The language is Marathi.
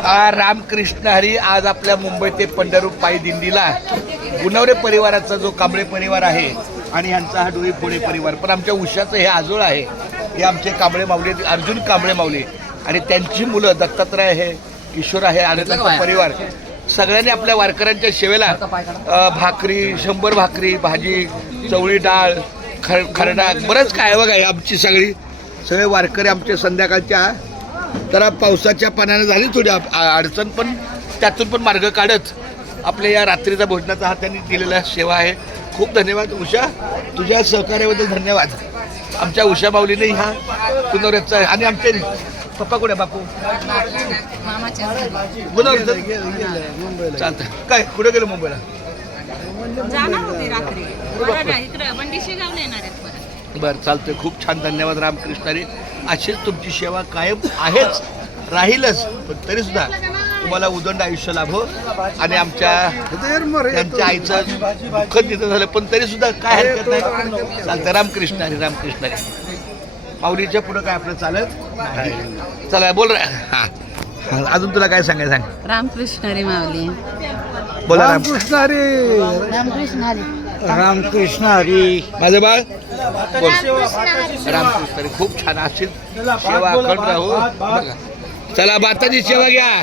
रामकृष्ण हरी आज आपल्या मुंबई ते पंढरपूर पायी दिंडीला गुणवरे परिवाराचा जो कांबळे परिवार आहे आणि ह्यांचा हा डोई फोडे परिवार, पण आमच्या उशाचं हे आजोळ आहे, हे आमचे कांबळे माऊली अर्जुन कांबळे माऊली आणि त्यांची मुलं दत्तात्रय आहे, किशोर आहे आणि त्यांचा परिवार सगळ्यांनी आपल्या वारकऱ्यांच्या सेवेला भाकरी 100 भाकरी, भाजी, चवळी डाळ, खरडा बरंच काय बघा. आमची सगळे वारकरी आमचे संध्याकाळच्या जरा पावसाच्या पाण्याने झाली थोडी अडचण, पण त्यातून पण मार्ग काढत आपल्या या रात्रीचा भोजनाचा हा त्यांनी दिलेला सेवा आहे. खूप धन्यवाद उषा, तुझ्या सहकार्याबद्दल धन्यवाद. आमच्या उषा माऊलीने ह्या गुणवऱ्याचा आणि आमचे पप्पा कुठे बापू चालतं काय कुठे गेलो मुंबईला बरं चालतंय. खूप छान धन्यवाद रामकृष्णारी. अशीच तुमची सेवा कायम आहेच राहीलच, पण तरी सुद्धा तुम्हाला उदंड आयुष्य लाभो आणि आमच्या आईचं दुःख तिथं झालं, पण तरी सुद्धा काय हरकत नाही. चालतं रामकृष्णारी रामकृष्णारी. माऊलीच्या पुढं काय आपलं चालत चला बोल रे. हा अजून तुला काय सांगायचं सांग. रामकृष्णारी माऊली बोला. रामकृष्णारी माझं बाळ बोल. रामकृष्णारी खूप छान असेल सेवा अखंड राहू. बघा चला भाताची सेवा घ्या.